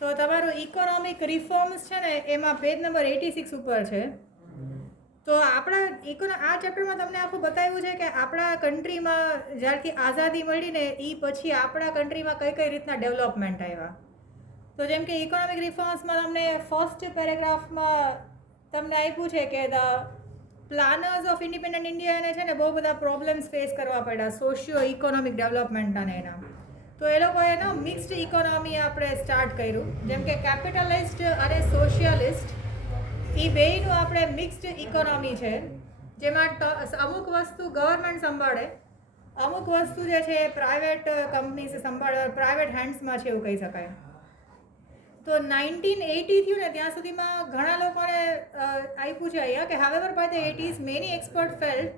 તો તમારું economic reforms છે ને એમાં પેજ નંબર 86 ઉપર છે. તો આપણા આ ચેપ્ટરમાં તમને આખું બતાવ્યું છે કે આપણા કન્ટ્રીમાં જ્યારથી આઝાદી મળીને એ પછી આપણા કન્ટ્રીમાં કઈ કઈ રીતના ડેવલપમેન્ટ આવ્યા. તો જેમ કે ઇકોનોમિક રિફોર્મ્સમાં તમને ફર્સ્ટ પેરેગ્રાફમાં તમને આપ્યું છે કે ધ પ્લાનર્સ ઓફ ઇન્ડિપેન્ડન્ટ ઇન્ડિયાને છે ને બહુ બધા પ્રોબ્લેમ્સ ફેસ કરવા પડ્યા સોશિયો ઇકોનોમિક ડેવલપમેન્ટના ને એના. તો એ લોકોએ મિક્સ્ડ ઇકોનોમી આપણે સ્ટાર્ટ કર્યું. જેમ કે કેપિટલિસ્ટ અને સોશિયલિસ્ટ એ બેયનું આપણે મિક્સ્ડ ઇકોનોમી છે, જેમાં અમુક વસ્તુ ગવર્મેન્ટ સંભાળે, અમુક વસ્તુ જે છે એ પ્રાઇવેટ કંપનીઝ સંભાળે, પ્રાઇવેટ હેન્ડ્સમાં છે એવું કહી શકાય. તો 1980 થયું ને ત્યાં સુધીમાં ઘણા લોકોને આપ્યું છે અહીંયા કે however by the 80s many expert felt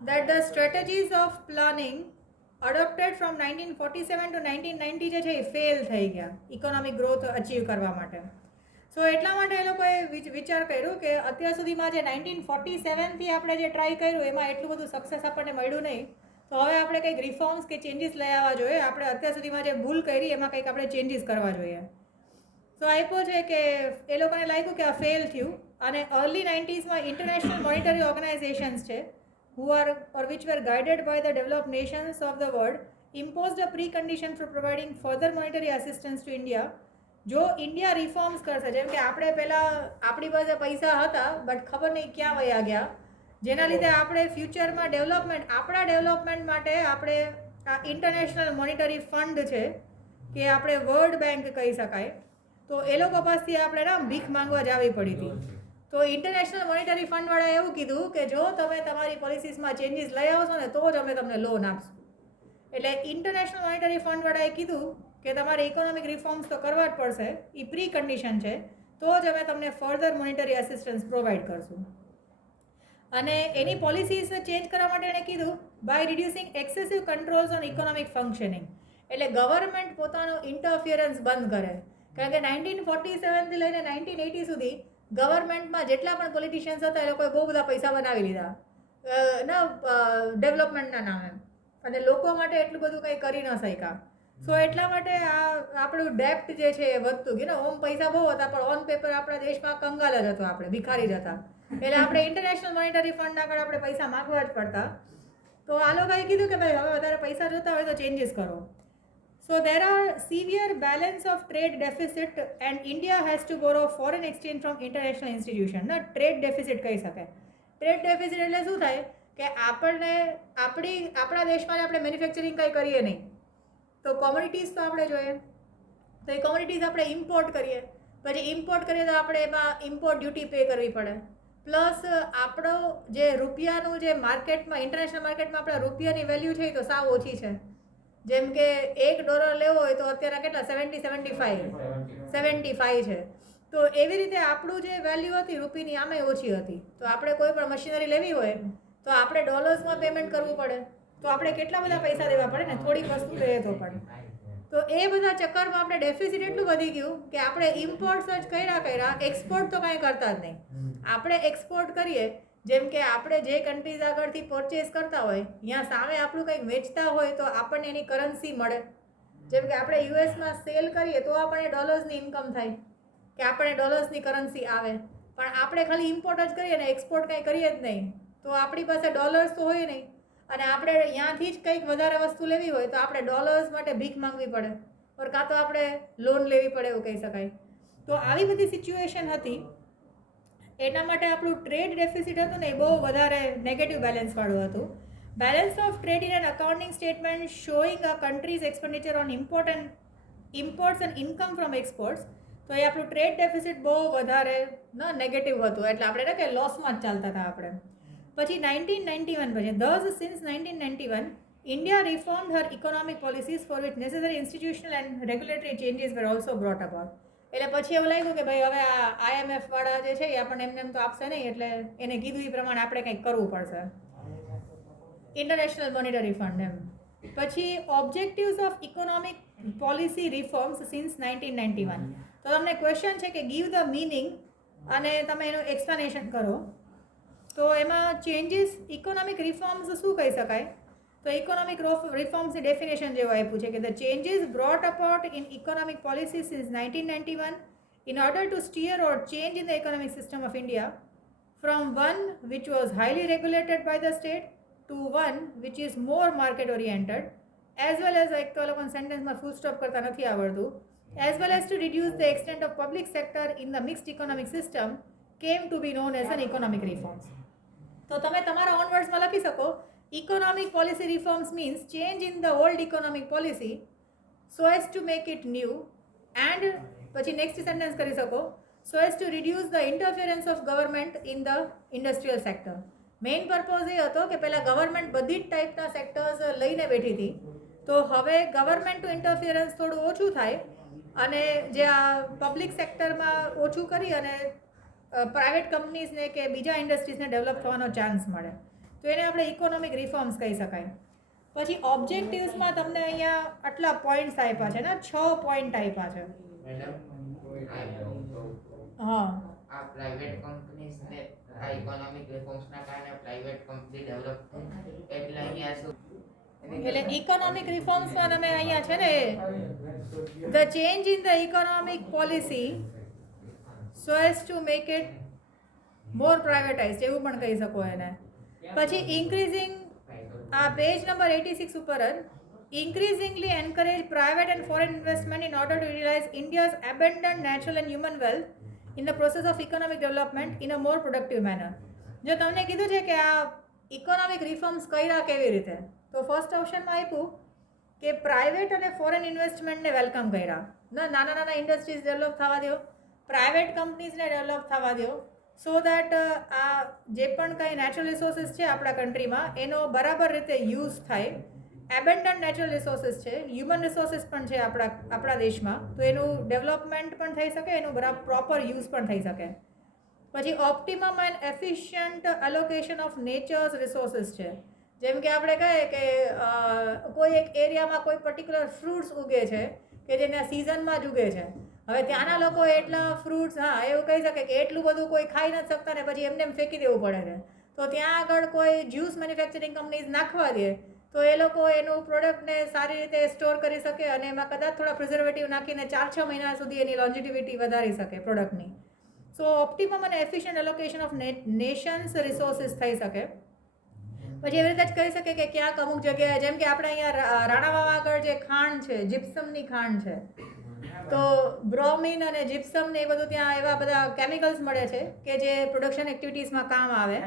that the strategies of planning adopted from 1947 to 1990 જે છે એ ફેલ થઈ ગયા ઇકોનોમિક ગ્રોથ અચીવ કરવા માટે. સો એટલા માટે એ લોકોએ વિચાર કર્યો કે અત્યાર સુધીમાં જે 1947થી આપણે જે ટ્રાય કર્યું એમાં એટલું બધું સક્સેસ આપણને મળ્યું નહીં. તો હવે આપણે કંઈક રિફોર્મ્સ કે ચેન્જીસ લઈ આવવા જોઈએ. આપણે અત્યાર સુધીમાં જે ભૂલ કરી એમાં કંઈક આપણે ચેન્જીસ કરવા જોઈએ. તો આપ્યો છે કે એ લોકોને લાગ્યું કે આ ફેલ થયું અને અર્લી 90sમાં ઇન્ટરનેશનલ મોનિટરી ઓર્ગેનાઇઝેશન્સ છે who are or which were guided by the developed nations of the world imposed a precondition for providing further monetary assistance to India. જો ઇન્ડિયા રિફોર્મ્સ કરશે, જેમ કે આપણે પહેલાં આપણી પાસે પૈસા હતા બટ ખબર નહીં ક્યાં વયા ગયા, જેના લીધે આપણે ફ્યુચરમાં આપણા ડેવલપમેન્ટ માટે આપણે આ ઇન્ટરનેશનલ મોનિટરી ફંડ છે કે આપણે વર્લ્ડ બેંક કહી શકાય, તો એ લોકો પાસેથી આપણે ભીખ માંગવા જવી પડી હતી. તો ઇન્ટરનેશનલ મોનિટરી ફંડવાળાએ એવું કીધું કે જો તમે તમારી પોલિસીસમાં ચેન્જીસ લઈ આવશો ને તો જ અમે તમને લોન આપશું. એટલે ઇન્ટરનેશનલ મોનિટરી ફંડવાળાએ કીધું કે તમારે ઇકોનોમિક રિફોર્મ્સ તો કરવા જ પડશે, એ પ્રી કન્ડિશન છે, તો જ અમે તમને ફર્ધર મોનિટરી અસિસ્ટન્સ પ્રોવાઈડ કરશું. અને એની પોલિસીસ ચેન્જ કરવા માટે એણે કીધું by reducing excessive controls on economic functioning. એટલે ગવર્મેન્ટ પોતાનું ઇન્ટરફિયરન્સ બંધ કરે. કારણ કે 1947થી લઈને 1980 સુધી ગવર્મેન્ટમાં જેટલા પણ પોલિટિશિયન્સ હતા એ લોકોએ બહુ બધા પૈસા બનાવી લીધા ડેવલપમેન્ટના નામે, અને લોકો માટે એટલું બધું કંઈ કરી ન શક્યા. સો એટલા માટે આ આપણું ડેપ્ટ જે છે એ વધતું ગયું ને. ઓમ પૈસા બહુ હતા પણ ઓન પેપર આપણા દેશમાં કંગાલ જ હતો, આપણે ભિખારી જ હતા. એટલે આપણે ઇન્ટરનેશનલ મોનિટરી ફંડના આગળ આપણે પૈસા માગવા જ પડતા. તો આ લોકોએ કીધું કે ભાઈ હવે વધારે પૈસા જોતા હોય તો ચેન્જીસ કરો. So there are severe balance of trade deficit and India has to borrow foreign exchange from international institution. ના ટ્રેડ ડેફિસિટ કહી શકાય. ટ્રેડ ડેફિસિટ એટલે શું થાય કે આપણા દેશમાં આપણે મેન્યુફેક્ચરિંગ કંઈ કરીએ નહીં, તો કોમોડિટીઝ તો આપણે જોઈએ, તો એ કોમોડિટીઝ આપણે ઇમ્પોર્ટ કરીએ, પછી ઇમ્પોર્ટ કરીએ તો આપણે એમાં ઇમ્પોર્ટ ડ્યુટી પે કરવી પડે. પ્લસ આપણો જે રૂપિયાનું જે માર્કેટમાં ઇન્ટરનેશનલ માર્કેટમાં આપણા રૂપિયાની વેલ્યુ છે તો સાવ ઓછી છે. જેમ કે $1 લેવો હોય તો અત્યારે કેટલા 75 છે. તો એવી રીતે આપણું જે વેલ્યુ હતી રૂપિયાની આમે ઓછી હતી. તો આપણે કોઈ પણ મશીનરી લેવી હોય તો આપણે ડોલર્સમાં પેમેન્ટ કરવું પડે, તો આપણે કેટલા બધા પૈસા દેવા પડે ને થોડીક વસ્તુ લઈએ તો પણ. તો એ બધા ચક્કરમાં આપણે ડેફિસિટ એટલું વધી ગયું કે આપણે ઇમ્પોર્ટ્સ જ કર્યા, એક્સપોર્ટ તો કાંઈ કરતા જ નહીં. આપણે એક્સપોર્ટ કરીએ, જેમ કે આપણે જે કન્ટ્રીઝ આગળથી પરચેસ કરતા હોય ત્યાં સામે આપણું કંઈક વેચતા હોય તો આપણને એની કરન્સી મળે. જેમ કે આપણે યુએસમાં સેલ કરીએ તો આપણને ડોલર્સની ઇન્કમ થાય કે આપણને ડોલર્સની કરન્સી આવે, પણ આપણે ખાલી ઇમ્પોર્ટ જ કરીએ ને એક્સપોર્ટ કંઈ કરીએ જ નહીં તો આપણી પાસે ડોલર્સ તો હોય નહીં, અને આપણે ત્યાંથી જ કંઈક વધારે વસ્તુ લેવી હોય તો આપણે ડોલર્સ માટે ભીખ માંગવી પડે, ઓર કાં તો આપણે લોન લેવી પડે એવું કહી શકાય. તો આવી બધી સિચ્યુએશન હતી. એના માટે આપણું ટ્રેડ ડેફિસિટ હતું ને એ બહુ વધારે નેગેટિવ બેલેન્સવાળું હતું. Balance of trade in an accounting statement showing a countries expenditure on imports and income from exports. તો એ આપણું ટ્રેડ ડેફિસિટ બહુ વધારે નેગેટિવ હતું, એટલે આપણે કે લોસમાં જ ચાલતા હતા આપણે. પછી 1991 પછી thus since 1991 India reformed her economic policies for which necessary institutional and regulatory changes were also brought about. એટલે પછી એવું લાગ્યું કે ભાઈ હવે આ IMF વાળા જે છે એ આપણને એમને એમ તો આપશે નહીં, એટલે એને કીધું એ પ્રમાણે આપણે કંઈક કરવું પડશે, ઇન્ટરનેશનલ મોનિટરી ફંડ એમ. પછી objectives of economic policy reforms since 1991. તો તમને ક્વેશ્ચન છે કે ગીવ ધ મિનિંગ અને તમે એનું એક્સપ્લેનેશન કરો. તો એમાં ચેન્જીસ ઇકોનોમિક રિફોર્મ્સ શું કહી શકાય તો ઇકોનોમિક રિફોર્મ્સની ડેફિનેશન જેવું આપ્યું છે કે the changes brought about in economic policy since 1991 in order to steer or change in the economic system of India from one which was highly regulated by the state to one which is more market oriented, as well as એક તો લોકોને સેન્ટેન્સમાં full stop કરતા નથી આવડતું, as well as to reduce the extent of public sector in the mixed economic system came to be known as an economic reforms. તો તમે તમારા on વર્ડ્સમાં લખી શકો economic policy reforms means change in the old economic policy so as to make it new, and પછી next sentence કરી શકો so as to reduce the interference of government in the industrial sector. Main purpose એ હતો કે પહેલાં government બધી જ ટાઈપના સેક્ટર્સ લઈને બેઠી હતી, તો હવે ગવર્મેન્ટનું ઇન્ટરફિયરન્સ થોડું ઓછું થાય અને જે આ પબ્લિક સેક્ટરમાં ઓછું કરી અને પ્રાઇવેટ કંપનીઝને કે બીજા ઇન્ડસ્ટ્રીઝને ડેવલપ થવાનો ચાન્સ મળે, તો એને આપણે ઇકોનોમિક રિફોર્મ્સ કહી શકાય. પછી ઓબ્જેક્ટિવ્સમાં તમને અહીંયા આટલા પોઈન્ટ્સ આપ્યા છે ને, 6 પોઈન્ટ આપ્યા છે. હા, આ પ્રાઇવેટ કંપનીઝને આ ઇકોનોમિક રિફોર્મ્સના કારણે પ્રાઇવેટ કંપની ડેવલપ થઈ, એટલે અહીંયા શું એટલે ઇકોનોમિક રિફોર્મ્સમાં તમે અહીંયા છે ને the change in the economic policy so as to make it more privatise એવું પણ કહી શકો એને. પછી ઇન્ક્રીઝિંગ આ પેજ નંબર 86 ઉપર જ increasingly encourage private and foreign investment in order to utilize India's abundant natural and human wealth in the process of economic development in a more productive manner. જો તમને કીધું છે કે આ ઇકોનોમિક રિફોર્મ્સ કર્યા કેવી રીતે, તો ફર્સ્ટ ઓપ્શનમાં આપ્યું કે પ્રાઇવેટ અને ફોરેન ઇન્વેસ્ટમેન્ટને વેલકમ કર્યા, નાના નાના ઇન્ડસ્ટ્રીઝ ડેવલપ થવા દો, પ્રાઇવેટ કંપનીઝને ડેવલપ થવા દો, સો દેટ આ જે પણ કંઈ નેચરલ રિસોર્સિસ છે આપણા કન્ટ્રીમાં એનો બરાબર રીતે યુઝ થાય. એબન્ડન્ટ નેચરલ રિસોર્સિસ છે, હ્યુમન રિસોર્સિસ પણ છે આપણા દેશમાં, તો એનું ડેવલપમેન્ટ પણ થઈ શકે, એનું બરાબર પ્રોપર યુઝ પણ થઈ શકે. પછી optimum and efficient allocation of nature's resources છે, જેમ કે આપણે કહીએ કે કોઈ એક એરિયામાં કોઈ પર્ટિક્યુલર ફ્રૂટ્સ ઉગે છે કે જેના સિઝનમાં જ ઉગે છે, હવે ત્યાંના લોકો એટલા ફ્રૂટ્સ, હા એવું કહી શકે કે એટલું બધું કોઈ ખાઈ નથી શકતા ને પછી એમને એમ ફેંકી દેવું પડે છે, તો ત્યાં આગળ કોઈ જ્યુસ મેન્યુફેક્ચરિંગ કંપનીઝ નાખવા દે તો એ લોકો એનું પ્રોડક્ટને સારી રીતે સ્ટોર કરી શકે અને એમાં કદાચ થોડા પ્રિઝર્વેટિવ નાખીને 4-6 મહિના સુધી એની લોન્જિટિવિટી વધારી શકે પ્રોડક્ટની. સો ઓપ્ટિમમ અને efficient allocation of Nations resources થઈ શકે. પછી એવી રીતે જ કહી શકે કે ક્યાંક અમુક જગ્યાએ, જેમ કે આપણે અહીંયા રાણાવાવ આગળ જે ખાંડ છે, જીપ્સમની ખાંડ છે, તો બ્રોમિન અને જીપ્સમ ને એ બધું ત્યાં એવા બધા કેમિકલ્સ મળે છે કે જે પ્રોડક્શન એક્ટિવિટીઝમાં કામ આવે,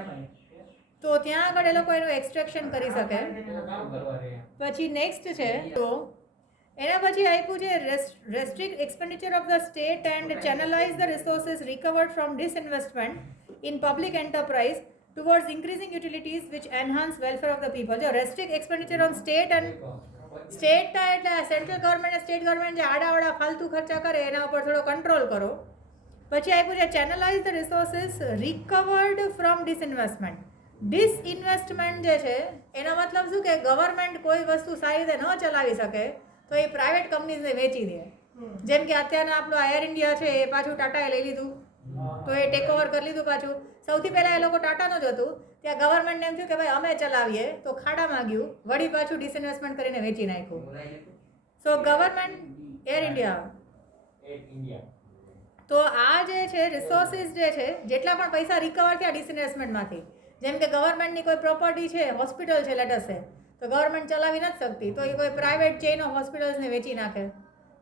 તો ત્યાં આગળ એ લોકો એનું એક્સટ્રેક્શન કરી શકે. પછી નેક્સ્ટ છે તો એના પછી આપ્યું છે restrict expenditure of the state and channelise the resources recovered from disinvestment in public enterprise towards increasing utilities which enhance welfare of the people. જો restrict expenditure on state and સ્ટેટના એટલે સેન્ટ્રલ ગવર્મેન્ટ અને state government જે આડાવાળા ફાલતુ ખર્ચા કરે એના ઉપર થોડો કંટ્રોલ કરો. પછી આપ્યું છે channelise the resources recovered from disinvestment. Disinvestment જે છે એનો મતલબ શું કે ગવર્મેન્ટ કોઈ વસ્તુ સારી રીતે ન ચલાવી શકે તો એ પ્રાઇવેટ કંપનીઝને વેચી દે. જેમ કે અત્યારના આપણું એર ઇન્ડિયા છે એ પાછું ટાટાએ લઈ લીધું, તો એ ટેક ઓવર કરી લીધું પાછું. સૌથી પહેલાં એ લોકો ટાટાનું જ હતું, ત્યાં ગવર્મેન્ટને એમ થયું કે ભાઈ અમે ચલાવીએ, તો ખાડામાં ગયું, વળી પાછું ડિસઇન્વેસ્ટમેન્ટ કરીને વેચી નાખ્યું. સો ગવર્મેન્ટ એર ઇન્ડિયા, તો આ જે છે રિસોર્સિસ જે છે જેટલા પણ પૈસા રિકવર થયા ડિસઇન્વેસ્ટમેન્ટમાંથી, જેમ કે ગવર્મેન્ટની કોઈ પ્રોપર્ટી છે, હોસ્પિટલ છે લેટસે, તો ગવર્મેન્ટ ચલાવી નથી શકતી, તો એ કોઈ પ્રાઇવેટ ચેઇન ઓફ હોસ્પિટલ્સને વેચી નાખે.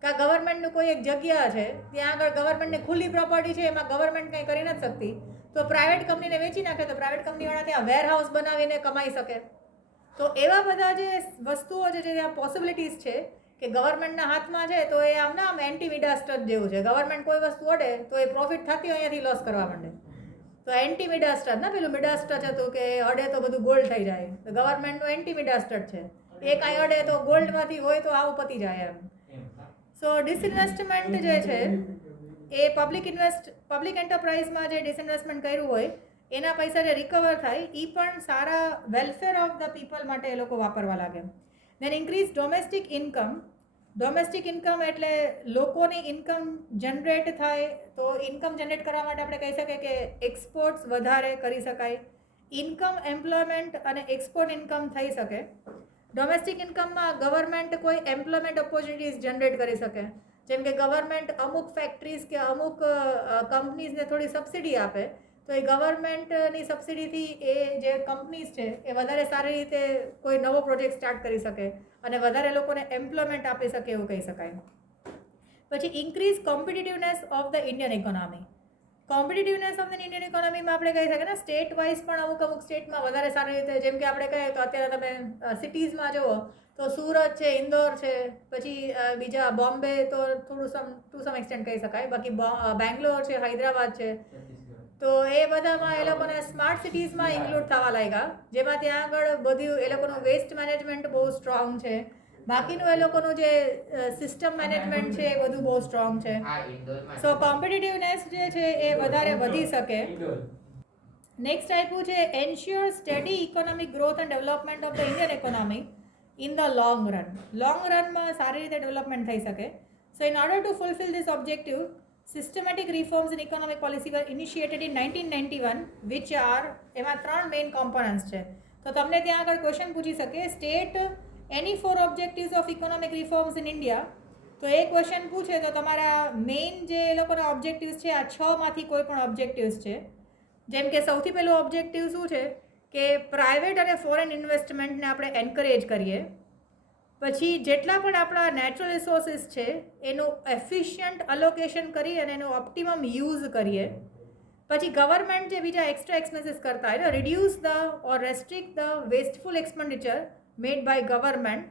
કાં ગવર્મેન્ટનું કોઈ એક જગ્યા છે ત્યાં આગળ ગવર્મેન્ટને ખુલ્લી પ્રોપર્ટી છે એમાં ગવર્મેન્ટ કંઈ કરી નથી શકતી, તો પ્રાઇવેટ કંપનીને વેચી નાખે, તો પ્રાઇવેટ કંપનીવાળા ત્યાં વેરહાઉસ બનાવીને કમાઈ શકે. તો એવા બધા જે વસ્તુઓ છે જે ત્યાં પોસિબિલિટીઝ છે કે ગવર્મેન્ટના હાથમાં છે, તો એ આમ એન્ટી મિડાસ ટ્રસ્ટ જેવું છે. ગવર્મેન્ટ કોઈ વસ્તુ અડે તો એ પ્રોફિટ થતી હોય અહીંયાથી લોસ કરવા માંડે. તો એન્ટી મિડાસ ટચ ને, પેલું મિડાસ ટચ હતું કે અડે તો બધું ગોલ્ડ થઈ જાય, તો ગવર્મેન્ટનું એન્ટી મિડાસ ટચ છે, એ કાંઈ અડે તો ગોલ્ડમાંથી હોય તો આવું પતી જાય એમ. સો ડિસઇન્વેસ્ટમેન્ટ જે છે એ પબ્લિક એન્ટરપ્રાઇઝમાં જે ડિસઇન્વેસ્ટમેન્ટ કર્યું હોય એના પૈસા જે રિકવર થાય એ પણ સારા વેલફેર ઓફ ધ પીપલ માટે એ લોકો વાપરવા લાગે. Then increase domestic income. Domestic income એટલે લોકોની ઇન્કમ જનરેટ થાય, તો ઇન્કમ જનરેટ કરવા માટે આપણે કહી શકીએ કે એક્સપોર્ટ્સ વધારે કરી શકાય, ઇન્કમ એમ્પ્લોયમેન્ટ અને એક્સપોર્ટ ઇન્કમ થઈ શકે. ડોમેસ્ટિક ઇન્કમમાં ગવર્મેન્ટ કોઈ એમ્પ્લોયમેન્ટ ઓપોર્ચ્યુનિટીઝ જનરેટ કરી શકે, જેમ કે ગવર્મેન્ટ અમુક ફેક્ટરીઝ કે અમુક કંપનીઝને થોડી સબસિડી આપે, તો એ ગવર્મેન્ટની સબસિડીથી એ જે કંપનીઝ છે એ વધારે સારી રીતે કોઈ નવો પ્રોજેક્ટ સ્ટાર્ટ કરી શકે અને વધારે લોકોને એમ્પ્લોયમેન્ટ આપી શકે એવું કહી શકાય. પછી increase competitiveness of the Indian economy. Competitiveness of the Indian ઇકોનોમીમાં આપણે કહી શકીએ ને સ્ટેટ વાઇઝ પણ અમુક સ્ટેટમાં વધારે સારી રીતે, જેમ કે આપણે કહીએ તો અત્યારે તમે સિટીઝમાં જુઓ તો સુરત છે, ઇન્દોર છે, પછી બીજા બોમ્બે તો થોડું ટુ સમ એક્સટેન્ટ કહી શકાય, બાકી બેંગ્લોર છે, હૈદરાબાદ છે, તો એ બધામાં એ લોકોને સ્માર્ટ સિટીઝમાં ઇન્ક્લુડ થવા લાગ્યા, જેમાં ત્યાં આગળ બધું એ લોકોનું વેસ્ટ મેનેજમેન્ટ બહુ સ્ટ્રોંગ છે, બાકીનું એ લોકોનું જે સિસ્ટમ મેનેજમેન્ટ છે એ બધું બહુ સ્ટ્રોંગ છે. સો કોમ્પિટિટિવનેસ જે છે એ વધારે વધી શકે. નેક્સ્ટ આપ્યું છે ensure study economic growth and development of the Indian economy in the long run. Long રનમાં સારી રીતે ડેવલપમેન્ટ થઈ શકે. So in order to fulfil this objective, systematic reforms in economic policy were initiated in 1991, which are, એમાં 3 main components છે. તો તમને ત્યાં આગળ ક્વેશ્ચન પૂછી શકે state any 4 objectives of economic reforms in India, તો એ ક્વેશ્ચન પૂછે તો તમારા મેઇન જે એ લોકોના ઓબ્જેક્ટિવ્સ છે આ 6માંથી કોઈ પણ ઓબ્જેક્ટિવ્સ છે. જેમ કે સૌથી પહેલું ઓબ્જેક્ટિવ શું છે કે પ્રાઇવેટ અને ફોરેન ઇન્વેસ્ટમેન્ટને આપણે એન્કરેજ કરીએ. પછી જેટલા પણ આપણા નેચરલ રિસોર્સિસ છે એનું એફિશિયન્ટ અલોકેશન કરી અને એનો ઓપ્ટિમમ યુઝ કરીએ. પછી ગવર્મેન્ટ જે બીજા એક્સ્ટ્રા એક્સપેન્સીસ કરતા હોય, reduce the or restrict the wasteful expenditure made by government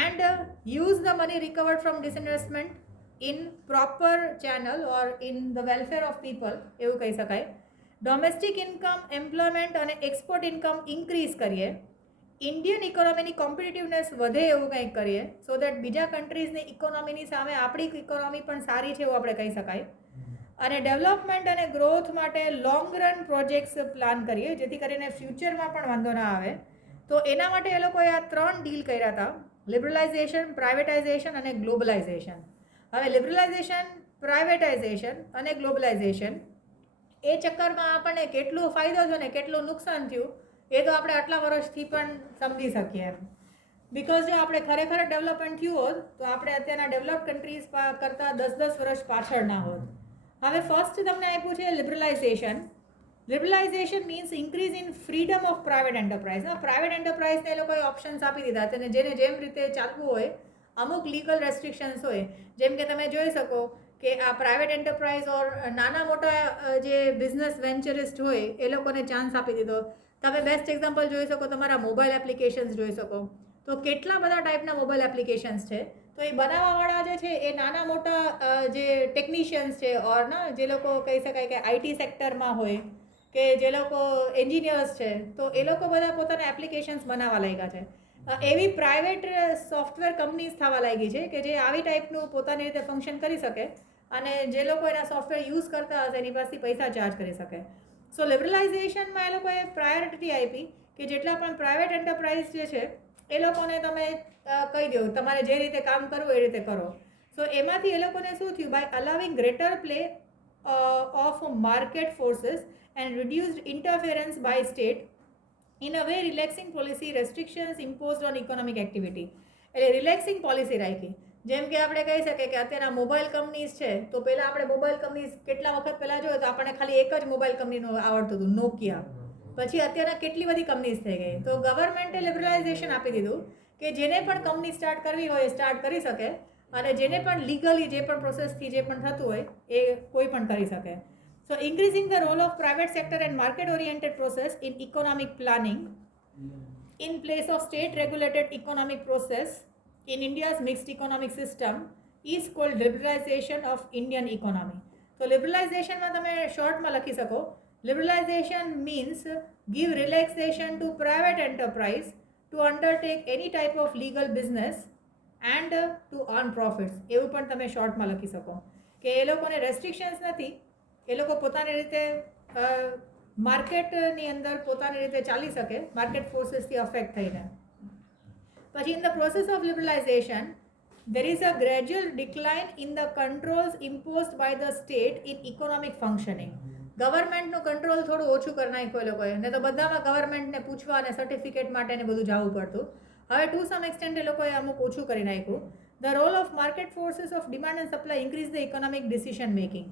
and use the money recovered from disinvestment in proper channel or in the welfare of people, એવું કહી શકાય. Domestic income, employment અને export income increase કરીએ. Indian ઇકોનોમીની competitiveness વધે એવું કંઈક કરીએ, સો દેટ બીજા કન્ટ્રીઝની ઇકોનોમીની સામે આપણી ઇકોનોમી પણ સારી છે એવું આપણે કહી શકાય. અને ડેવલપમેન્ટ અને ગ્રોથ માટે લોંગ રન પ્રોજેક્ટ્સ પ્લાન કરીએ, જેથી કરીને ફ્યુચરમાં પણ વાંધો ના આવે. તો એના માટે એ લોકોએ આ 3 ડીલ કર્યા હતા: લિબરલાઇઝેશન, પ્રાઇવેટાઇઝેશન અને ગ્લોબલાઇઝેશન. હવે લિબરલાઇઝેશન, પ્રાઇવેટાઇઝેશન અને ગ્લોબલાઇઝેશન એ ચક્કરમાં આપણને કેટલો ફાયદો થયો ને કેટલું નુકસાન થયું એ તો આપણે આટલા વર્ષથી પણ સમજી શકીએ એમ. બિકોઝ જો આપણે ખરેખર ડેવલપમેન્ટ થયું હોત તો આપણે અત્યારના ડેવલપ કન્ટ્રીઝ કરતાં 10-10 વર્ષ પાછળ ના હોત. હવે ફર્સ્ટ તમને આપ્યું છે liberalisation. Liberalisation means increase in freedom of private enterprise. Private એન્ટરપ્રાઇઝને એ લોકોએ ઓપ્શન્સ આપી દીધા અને જેને જેમ રીતે ચાલવું હોય, અમુક લીગલ રેસ્ટ્રિક્શન્સ હોય, જેમ કે તમે જોઈ શકો કે આ પ્રાઇવેટ એન્ટરપ્રાઇઝ ઓર નાના મોટા જે બિઝનેસ વેન્ચરિસ્ટ હોય એ લોકોને ચાન્સ આપી દીધો. તમે બેસ્ટ એક્ઝામ્પલ જોઈ શકો, તમારા મોબાઈલ એપ્લિકેશન્સ જોઈ શકો, તો કેટલા બધા ટાઈપના મોબાઈલ એપ્લિકેશન્સ છે. તો એ બનાવવાવાળા જે છે એ નાના મોટા જે ટેકનિશિયન્સ છે ઓર ના જે લોકો કહી શકાય કે આઈટી સેક્ટરમાં હોય કે જે લોકો એન્જિનિયર્સ છે, તો એ લોકો બધા પોતાના એપ્લિકેશન્સ બનાવવા લાગ્યા છે. એવી પ્રાઇવેટ સોફ્ટવેર કંપનીઝ થવા લાગી છે કે જે આવી ટાઈપનું પોતાની રીતે ફંક્શન કરી શકે અને જે લોકો એના સોફ્ટવેર યુઝ કરતા હશે એની પાસેથી પૈસા ચાર્જ કરી શકે. સો લિબરલાઇઝેશનમાં એ લોકોએ પ્રાયોરિટી આપી કે જેટલા પણ પ્રાઇવેટ એન્ટરપ્રાઇઝ જે છે એ લોકોને તમે કહી દો તમારે જે રીતે કામ કરવું એ રીતે કરો. સો એમાંથી એ લોકોને શું થયું, by allowing greater play of market forces and reduced interference by state in a way relaxing policy restrictions imposed on economic activity. એટલે રિલેક્સિંગ પોલિસી રાખી. જેમ કે આપણે કહી શકીએ કે અત્યારના મોબાઈલ કંપનીઝ છે, તો પહેલાં આપણે મોબાઈલ કંપનીઝ કેટલા વખત પહેલાં જોયો તો આપણને ખાલી એક જ મોબાઈલ કંપનીનું આવડતું હતું, નોકિયા. પછી અત્યારના કેટલી બધી કંપનીઝ થઈ ગઈ. તો ગવર્મેન્ટે લિબરલાઇઝેશન આપી દીધું કે જેને પણ કંપની સ્ટાર્ટ કરવી હોય એ સ્ટાર્ટ કરી શકે અને જેને પણ લીગલી જે પણ પ્રોસેસથી જે પણ થતું હોય એ કોઈ પણ કરી શકે. So increasing the role of private sector and market oriented process in economic planning in place of state regulated economic process in India's mixed economic system is called liberalization of Indian economy. So liberalization માં તમે શોર્ટમાં લખી શકો, liberalization means give relaxation to private enterprise to undertake any type of legal business and to earn profits. એવું પણ તમે શોર્ટમાં લખી શકો કે એ લોકોને રેસ્ટ્રિક્શન્સ નથી, એ લોકો પોતાની રીતે માર્કેટની અંદર પોતાની રીતે ચાલી શકે માર્કેટ ફોર્સીસથી અફેક્ટ થઈને. પછી in the process of liberalisation there is a gradual decline in the controls imposed by the state in economic functioning. ગવર્મેન્ટનું કંટ્રોલ થોડું ઓછું કરી નાખ્યું એ લોકોએ, ને તો બધામાં ગવર્મેન્ટને પૂછવા અને સર્ટિફિકેટ માટે ને બધું જવું પડતું. હવે ટુ સમ એક્સટેન્ટ એ લોકોએ અમુક ઓછું કરી નાખ્યું. The role of market forces of demand and supply increase the economic decision making.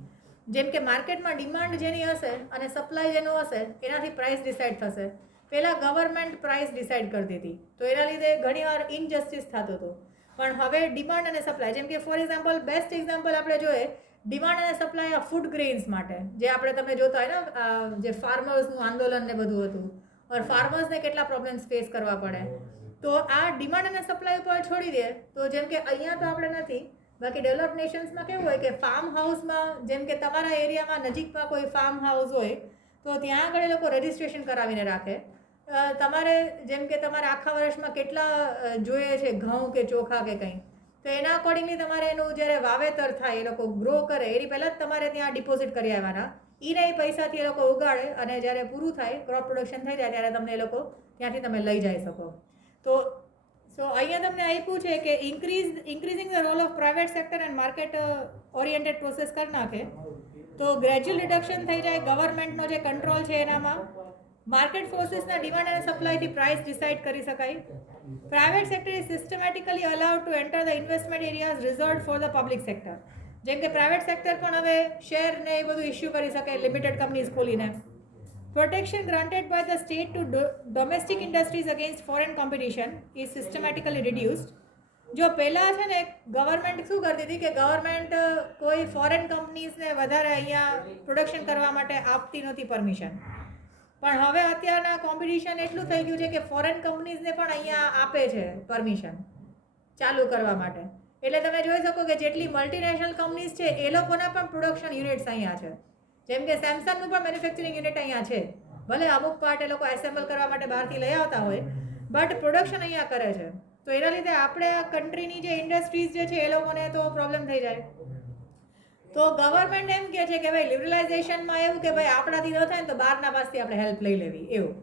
જેમ કે માર્કેટમાં ડિમાન્ડ જેની હશે અને સપ્લાય જેનો હશે એનાથી પ્રાઇસ ડિસાઇડ થશે. પહેલાં ગવર્મેન્ટ પ્રાઇસ ડિસાઇડ કરતી હતી, તો એના લીધે ઘણીવાર ઇનજસ્ટિસ થતો હતો. પણ હવે ડિમાન્ડ અને સપ્લાય, જેમ કે ફોર એક્ઝામ્પલ, બેસ્ટ એક્ઝામ્પલ આપણે જોઈએ ડિમાન્ડ અને સપ્લાય આ ફૂડ ગ્રેઇન્સ માટે, જે આપણે તમે જોતા હોય ને જે ફાર્મર્સનું આંદોલન ને બધું હતું, ઓર ફાર્મર્સને કેટલા પ્રોબ્લેમ્સ ફેસ કરવા પડે, તો આ ડિમાન્ડ અને સપ્લાય ઉપર છોડી દે. તો જેમ કે અહીંયા તો આપણે નથી, બાકી ડેવલપ નેશન્સમાં કેવું હોય કે ફાર્મ હાઉસમાં, જેમ કે તમારા એરિયામાં નજીકમાં કોઈ ફાર્મ હાઉસ હોય તો ત્યાં આગળ એ લોકો રજિસ્ટ્રેશન કરાવીને રાખે. તમારે જેમ કે તમારે આખા વર્ષમાં કેટલા જોઈએ છે ઘઉં કે ચોખા કે કંઈ, તો એના અકોર્ડિંગલી તમારે એનું જ્યારે વાવેતર થાય, એ લોકો ગ્રો કરે એની પહેલાં જ તમારે ત્યાં ડિપોઝિટ કરી આવવાના. એને એ પૈસાથી એ લોકો ઉગાડે અને જ્યારે પૂરું થાય, ક્રોપ પ્રોડક્શન થઈ જાય, ત્યારે તમને એ લોકો ત્યાંથી તમે લઈ જઈ શકો. તો અહીંયા તમને આપ્યું છે કે increasing the role of private sector and market oriented process કરી નાખે તો ગ્રેજ્યુઅલ રિડક્શન થઈ જાય. ગવર્મેન્ટનો જે કંટ્રોલ છે એનામાં માર્કેટ ફોર્સીસના ડિમાન્ડ અને સપ્લાયથી પ્રાઇસ ડિસાઇડ કરી શકાય. Private sector is systematically allowed to enter the investment areas reserved for the public sector. જેમ કે પ્રાઇવેટ સેક્ટર પણ હવે શેર ને એ બધું ઇસ્યુ કરી શકે લિમિટેડ કંપનીઝ ખોલીને. Protection granted by the state to domestic industries against foreign competition is systematically reduced. જો પહેલાં છે ને ગવર્મેન્ટ શું કરતી હતી કે ગવર્મેન્ટ કોઈ ફોરેન કંપનીઝને વધારે અહીંયા પ્રોડક્શન કરવા માટે આપતી નહોતી પરમિશન. પણ હવે અત્યારના કોમ્પિટિશન એટલું થઈ ગયું છે કે ફોરેન કંપનીઝને પણ અહીંયા આપે છે પરમિશન ચાલુ કરવા માટે. એટલે તમે જોઈ શકો કે જેટલી મલ્ટીનેશનલ કંપનીઝ છે એ લોકોના પણ પ્રોડક્શન યુનિટ્સ અહીંયા છે. જેમ કે સેમસંગનું પણ મેન્યુફેક્ચરિંગ યુનિટ અહીંયા છે. ભલે અમુક પાર્ટ એ લોકો એસેમ્બલ કરવા માટે બહારથી લઈ આવતા હોય, બટ પ્રોડક્શન અહીંયા કરે છે. તો એના લીધે આપણે આ કન્ટ્રીની જે ઇન્ડસ્ટ્રીઝ જે છે એ લોકોને તો પ્રોબ્લેમ થઈ જાય. તો ગવર્મેન્ટ એમ કહે છે કે ભાઈ લિબરલાઇઝેશનમાં એવું કે ભાઈ આપણાથી ન થાય ને તો બહારના પાસેથી આપણે હેલ્પ લઈ લેવી એવું.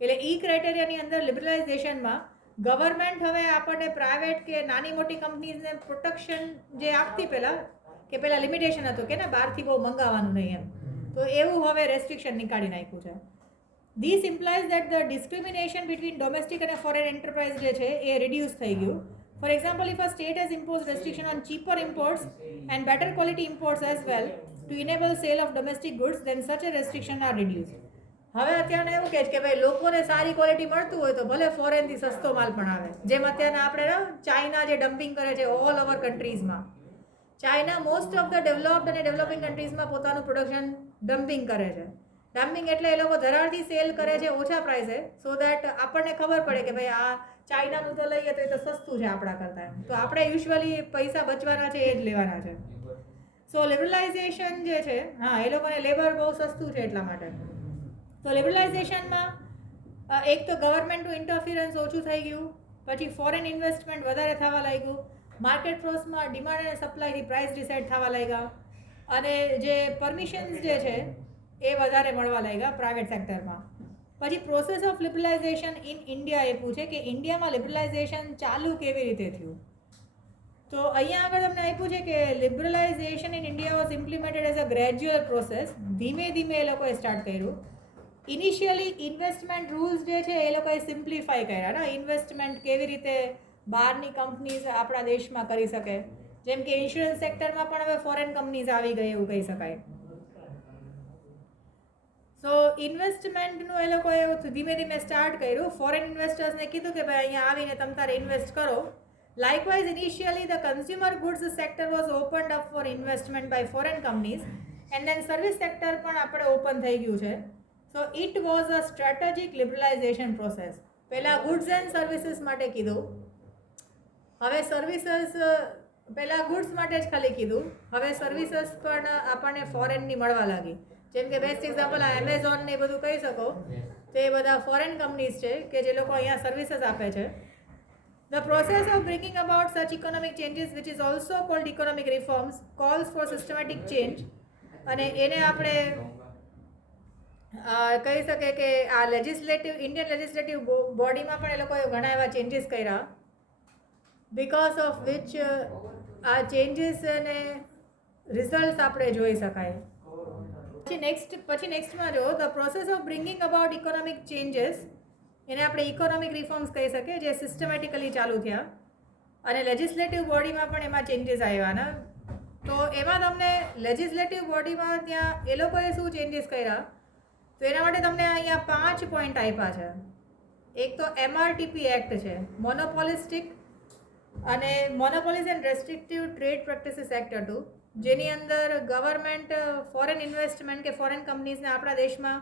એટલે ઈ ક્રાઇટેરિયાની અંદર લિબરલાઇઝેશનમાં ગવર્મેન્ટ હવે આપણને પ્રાઇવેટ કે નાની મોટી કંપનીઝને પ્રોટેક્શન જે આપતી પહેલાં લિમિટેશન હતું કે ને બહારથી બહુ મંગાવવાનું નહીં એમ, તો એવું હવે રેસ્ટ્રિક્શન નીકાળી નાખ્યું છે. This implies that the discrimination between domestic અને ફોરેન એન્ટરપ્રાઇઝ જે છે એ રિડ્યુસ થઈ ગયું. For example, if a state has imposed restriction on cheaper imports and better quality imports as well to enable sale of domestic goods, then such a restriction are reduced. હવે અત્યારને એવું કહે છે કે ભાઈ લોકોને સારી ક્વોલિટી મળતું હોય તો ભલે ફોરેનથી સસ્તો માલ પણ આવે. જેમ અત્યારના આપણે ચાઇના જે ડમ્પિંગ કરે છે ઓલ ઓવર કન્ટ્રીઝમાં. China most of the developed અને ડેવલપિંગ કન્ટ્રીઝમાં પોતાનું પ્રોડક્શન ડમ્પિંગ કરે છે. ડમ્પિંગ એટલે એ લોકો ધરારથી સેલ કરે છે ઓછા પ્રાઇસે, સો દેટ આપણને ખબર પડે કે ભાઈ આ ચાઇનાનું તો લઈએ તો એ તો સસ્તું છે આપણા કરતાં, તો આપણે યુઝ્યુઅલી પૈસા બચવાના છે એ જ લેવાના છે. સો લિબરલાઇઝેશન જે છે, હા, એ લોકોને લેબર બહુ સસ્તું છે એટલા માટે. તો લિબરલાઇઝેશનમાં એક તો ગવર્મેન્ટનું ઇન્ટરફિયરન્સ ઓછું થઈ ગયું, પછી ફોરેન ઇન્વેસ્ટમેન્ટ વધારે થવા લાગ્યું, માર્કેટ ફોર્સમાં ડિમાન્ડ અને સપ્લાયથી પ્રાઇસ ડિસાઇડ થવા લાગ્યા, અને જે પરમિશન્સ જે છે એ વધારે મળવા લાગ્યા પ્રાઇવેટ સેક્ટરમાં. પછી પ્રોસેસ ઓફ લિબરલાઇઝેશન ઇન ઇન્ડિયા એ પૂછે કે ઇન્ડિયામાં લિબરલાઇઝેશન ચાલુ કેવી રીતે થયું. તો અહીંયા આગળ તમને આપ્યું છે કે liberalisation in India was implemented as a gradual process. ધીમે ધીમે એ લોકોએ સ્ટાર્ટ કર્યું. ઇનિશિયલી ઇન્વેસ્ટમેન્ટ રૂલ્સ જે છે એ લોકોએ સિમ્પ્લિફાઈ કર્યા ને, ઇન્વેસ્ટમેન્ટ કેવી રીતે બહારની કંપનીઝ આપણા દેશમાં કરી શકે. જેમ કે ઇન્સ્યોરન્સ સેક્ટરમાં પણ હવે ફોરેન કંપનીઝ આવી ગઈ એવું કહી શકાય. સો ઇન્વેસ્ટમેન્ટનું એ લોકોએ ધીમે ધીમે સ્ટાર્ટ કર્યું. ફોરેન ઇન્વેસ્ટર્સને કીધું કે ભાઈ અહીંયા આવીને તમે તારે ઇન્વેસ્ટ કરો. Likewise initially the consumer goods sector was opened up for investment by foreign companies and then service sector પણ આપણે ઓપન થઈ ગયું છે. So it was a strategic liberalisation process. પહેલાં ગુડ્સ એન્ડ સર્વિસીસ માટે કીધું, હવે સર્વિસીસ પહેલાં ગુડ્સ માટે જ ખાલી કીધું, હવે સર્વિસીસ પણ આપણને ફોરેનની મળવા લાગી. જેમ કે બેસ્ટ એક્ઝામ્પલ આ એમેઝોન ને એ બધું કહી શકો, તો એ બધા ફોરેન કંપનીઝ છે કે જે લોકો અહીંયા સર્વિસીસ આપે છે. The process of bringing about such economic changes which is also called economic reforms calls for systematic change. અને એને આપણે કહી શકીએ કે આ ઇન્ડિયન લેજિસ્લેટિવ બોડીમાં પણ એ લોકોએ ઘણા એવા ચેન્જીસ કર્યા, બિકોઝ ઓફ વિચ આ ચેન્જીસ અને રિઝલ્ટ આપણે જોઈ શકાય. પછી નેક્સ્ટમાં જો the process of bringing about economic changes એને આપણે ઇકોનોમિક રિફોર્મ્સ કહી શકીએ, જે સિસ્ટમેટિકલી ચાલુ થયા અને લેજિસ્લેટિવ બોડીમાં પણ એમાં ચેન્જીસ આવ્યા. તો એમાં તમને લેજિસ્લેટિવ બોડીમાં ત્યાં એ લોકોએ શું ચેન્જીસ કર્યા, તો એના માટે તમને અહીંયા 5 પોઈન્ટ આપ્યા છે. એક તો MRTP એક્ટ છે, મોનોપોલિસ્ટિક અને મોનોપોલીઝ એન્ડ રેસ્ટ્રિક્ટિવ ટ્રેડ પ્રેક્ટિસીસ એક્ટ હતું, જેની અંદર ગવર્મેન્ટ ફોરેન ઇન્વેસ્ટમેન્ટ કે ફોરેન કંપનીઝને આપણા દેશમાં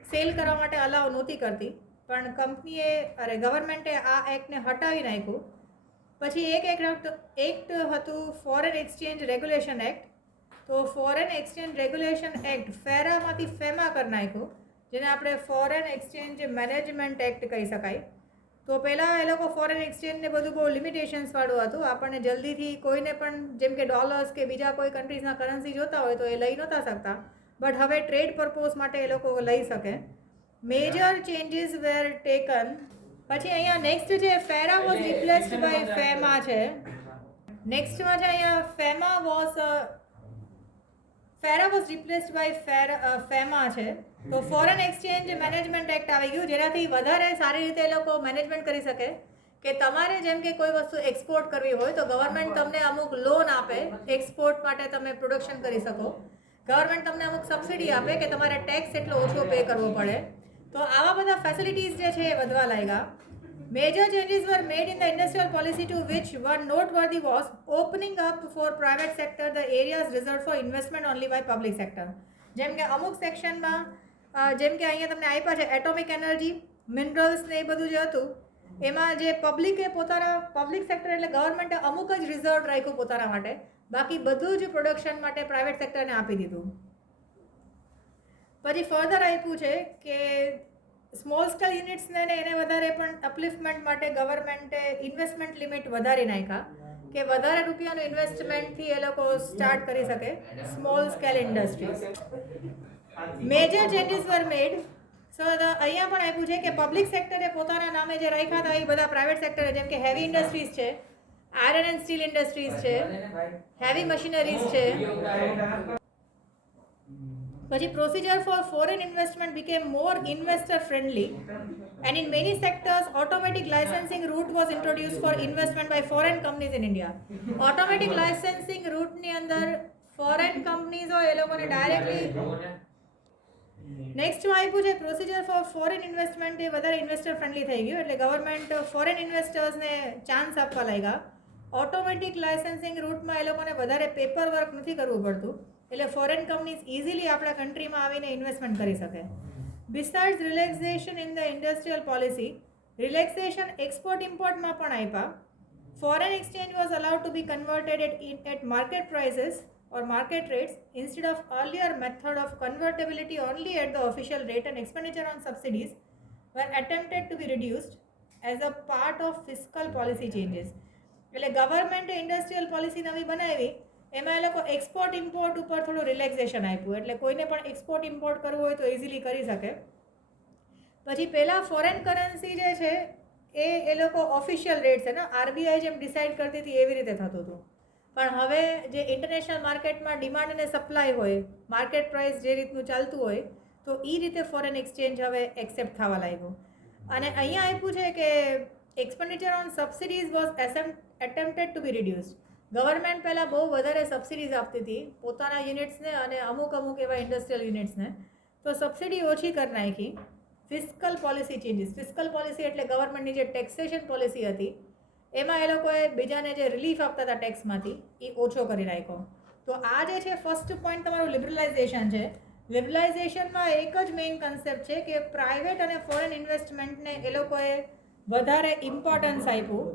સેલ કરવા માટે અલાઉ નહોતી કરતી, પણ ગવર્મેન્ટે આ એક્ટને હટાવી નાખ્યું. પછી એક એક્ટ હતું ફોરેન એક્સચેન્જ રેગ્યુલેશન એક્ટ. તો ફોરેન એક્સચેન્જ રેગ્યુલેશન એક્ટ ફેરામાંથી ફેમા કરી નાખ્યું, જેને આપણે ફોરેન એક્સચેન્જ મેનેજમેન્ટ એક્ટ કહી શકાય. તો પહેલાં એ લોકો ફોરેન એક્સચેન્જને બધું બહુ લિમિટેશન્સવાળું હતું. આપણને જલ્દીથી કોઈને પણ જેમ કે ડોલર્સ કે બીજા કોઈ કન્ટ્રીઝના કરન્સી જોતા હોય તો એ લઈ નહોતા શકતા, બટ હવે ટ્રેડ પર્પોઝ માટે એ લોકો લઈ શકે. મેજર ચેન્જીસ વેર ટેકન. પછી અહીંયા નેક્સ્ટ છે ફેરા વોઝ રિપ્લેસ્ડ બાય ફેમા છે. નેક્સ્ટમાં છે અહીંયા ફેરા વોઝ રિપ્લેસ્ડ બાય ફેમા છે. તો ફોરેન એક્સચેન્જ મેનેજમેન્ટ એક્ટ આવી ગયું, જેનાથી વધારે સારી રીતે એ લોકો મેનેજમેન્ટ કરી શકે કે તમારે જેમ કે કોઈ વસ્તુ એક્સપોર્ટ કરવી હોય તો ગવર્મેન્ટ તમને અમુક લોન આપે, એક્સપોર્ટ માટે તમે પ્રોડક્શન કરી શકો. ગવર્મેન્ટ તમને અમુક સબસિડી આપે કે તમારે ટેક્સ એટલો ઓછો પે કરવો પડે. તો આવા બધા ફેસિલિટીઝ જે છે એ વધવા લાગ્યા. Major changes were made in the industrial policy to which one noteworthy was opening up for private sector the areas reserve for investment only by public sector. જેમ કે અમુક સેક્શનમાં જેમ કે અહીંયા તમને આપ્યા છે એટોમિક એનર્જી, મિનરલ્સ ને એ બધું જે હતું એમાં જે પબ્લિક સેક્ટર એટલે ગવર્મેન્ટે અમુક જ રિઝર્વ રાખ્યું પોતાના માટે, બાકી બધું જ પ્રોડક્શન માટે પ્રાઇવેટ સેક્ટરને આપી દીધું. પછી ફર્ધર આપ્યું છે કે સ્મોલ સ્કેલ યુનિટ્સને એને વધારે પણ અપલિફ્ટમેન્ટ માટે ગવર્મેન્ટે ઇન્વેસ્ટમેન્ટ લિમિટ વધારી નાખ્યા કે વધારે રૂપિયાનું ઇન્વેસ્ટમેન્ટથી એ લોકો સ્ટાર્ટ કરી શકે small scale industries. Major changes were made. So અહીંયા પણ આપ્યું છે કે પબ્લિક સેક્ટરે પોતાના નામે જે રાખ્યા હતા એ બધા પ્રાઇવેટ સેક્ટરે, જેમ કે હેવી ઇન્ડસ્ટ્રીઝ છે, આયરન એન્ડ સ્ટીલ ઇન્ડસ્ટ્રીઝ છે, હેવી મશીનરીઝ છે. પછી procedure for foreign investment became more investor friendly and in many sectors automatic licensing route was introduce for investment by foreign companies in India. Automatic licensing રૂટની અંદર foreign કંપનીઝો એ લોકોને directly. નેક્સ્ટમાં આપ્યું છે પ્રોસિજર ફોર ફોરેન ઇન્વેસ્ટમેન્ટ, એ વધારે ઇન્વેસ્ટર ફ્રેન્ડલી થઈ ગયું, એટલે ગવર્મેન્ટ ફોરેન ઇન્વેસ્ટર્સને ચાન્સ આપવા લાગ્યા. ઓટોમેટિક લાઇસન્સિંગ રૂટમાં એ લોકોને વધારે પેપર વર્ક નથી કરવું પડતું, એટલે ફોરેન કંપનીઝ ઇઝીલી આપણા કન્ટ્રીમાં આવીને ઇન્વેસ્ટમેન્ટ કરી શકે. Besides relaxation in the industrial policy, relaxation export ઇમ્પોર્ટમાં પણ આપ્યા. Foreign exchange was allowed to be converted at market prices or market rates instead of earlier method of convertibility only at the official rate, and expenditure on subsidies were attempted to be reduced as a part of fiscal policy changes. એટલે ગવર્મેન્ટે industrial policy નવી બનાવી, એમાં એ લોકો export import ઉપર થોડું relaxation આપ્યું, એટલે કોઈને પણ એક્સપોર્ટ ઇમ્પોર્ટ કરવું હોય તો ઇઝીલી કરી શકે. પછી પહેલાં ફોરેન કરન્સી જે છે એ લોકો ઓફિશિયલ રેટ છે ને, આરબીઆઈ જેમ ડિસાઇડ કરતી હતી એવી રીતે થતું હતું. પણ હવે જે ઇન્ટરનેશનલ માર્કેટમાં ડિમાન્ડ અને સપ્લાય હોય, માર્કેટ પ્રાઇસ જે રીતનું ચાલતું હોય, તો એ રીતે ફોરેન એક્સચેન્જ હવે એક્સેપ્ટ થવા લાગ્યું. અને અહીંયા આપ્યું છે કે expenditure on subsidies was attempted to be reduced. Government પહેલાં બહુ વધારે સબસિડીઝ આપતી હતી પોતાના યુનિટ્સને અને અમુક એવા ઇન્ડસ્ટ્રીયલ યુનિટ્સને, તો સબસિડી ઓછી કરી નાખી. Fiscal policy changes. Fiscal policy એટલે ગવર્મેન્ટની જે ટેક્સેશન પોલિસી હતી એમાં એ લોકોએ બીજાને જે રિલીફ આપતા હતા ટેક્સમાંથી એ ઓછો કરી નાખ્યો. તો આ જે છે ફર્સ્ટ પોઈન્ટ તમારું લિબરલાઇઝેશન છે. લિબરલાઇઝેશનમાં એક જ મેઇન કન્સેપ્ટ છે કે પ્રાઇવેટ અને ફોરેન ઇન્વેસ્ટમેન્ટને એ લોકોએ વધારે ઇમ્પોર્ટન્સ આપ્યું.